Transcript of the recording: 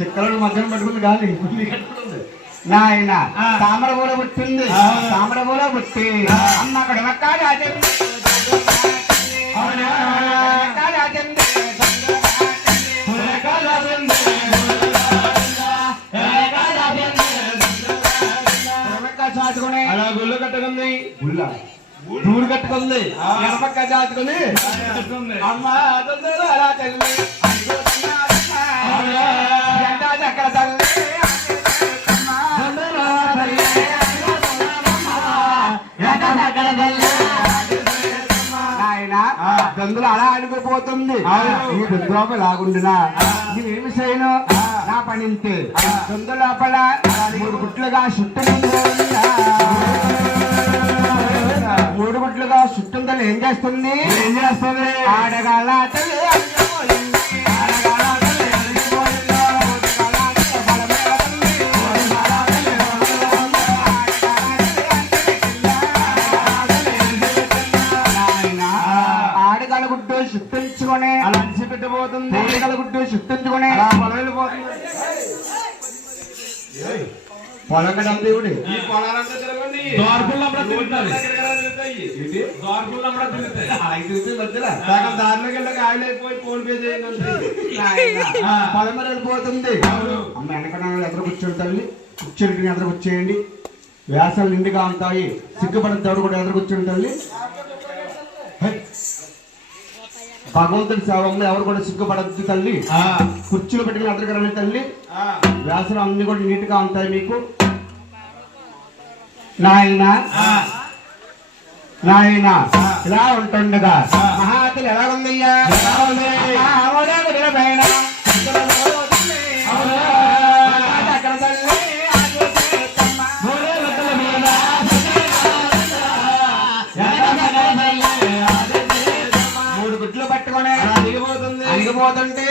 చిక్కలను మధ్యన పట్టుకుంది కానీ కట్టుకుంది నాయన తామర పూల పుట్టింది తామర పూల పుట్టి అమ్మ అక్కడ చాచుకుని అలా గుళ్ళు కట్టుకుంది దూడు కట్టుకుంది ఎనపక్క చాచుకుని అమ్మ అలా తల్లి అక్కడ తల్లి గందులు అలా అడిగిపోతుంది ఈ దుద్రోప లాగుండినా నేనేమి చేయను నా పని ఇంతే గందు లోపల 3 గుట్లుగా మూడు గుట్లుగా చుట్టుందని ఏం చేస్తుంది ఆడగాల శుద్ధించుకుని అలా అడిచి పెట్టబోతుంది గుడ్డు శుద్ధించుకుని పొలం వెళ్ళిపోతుంది పొలం కట్టం దేవుడు ఈ పొలాలంతా తిరగండి దారిలోకి వెళ్ళక ఆయిల్ అయిపోయి ఫోన్ పే చేయండి పొలం మీద వెళ్ళిపోతుంది అమ్మ వెనకడ ఎదురు కూర్చోండి తల్లి కూర్చోండి ఎదురు కూర్చేయండి వ్యాసాలు నిండుగా ఉంటాయి సిగ్గుపడిన దేవుడు కూడా ఎదురు కూర్చోండి తల్లి భగవంతుడి సేవంలో ఎవరు కూడా సిగ్గుపడద్దు తల్లి కుర్చీలు పెట్టుకుని అదరగలని తల్లి వ్యాసాలు అన్ని కూడా నీట్ గా ఉంటాయి మీకు నాయన ఇలా ఉంటుండగా మహాతలు ఎలా ఉందయ్యా అడిగిపోతుంటే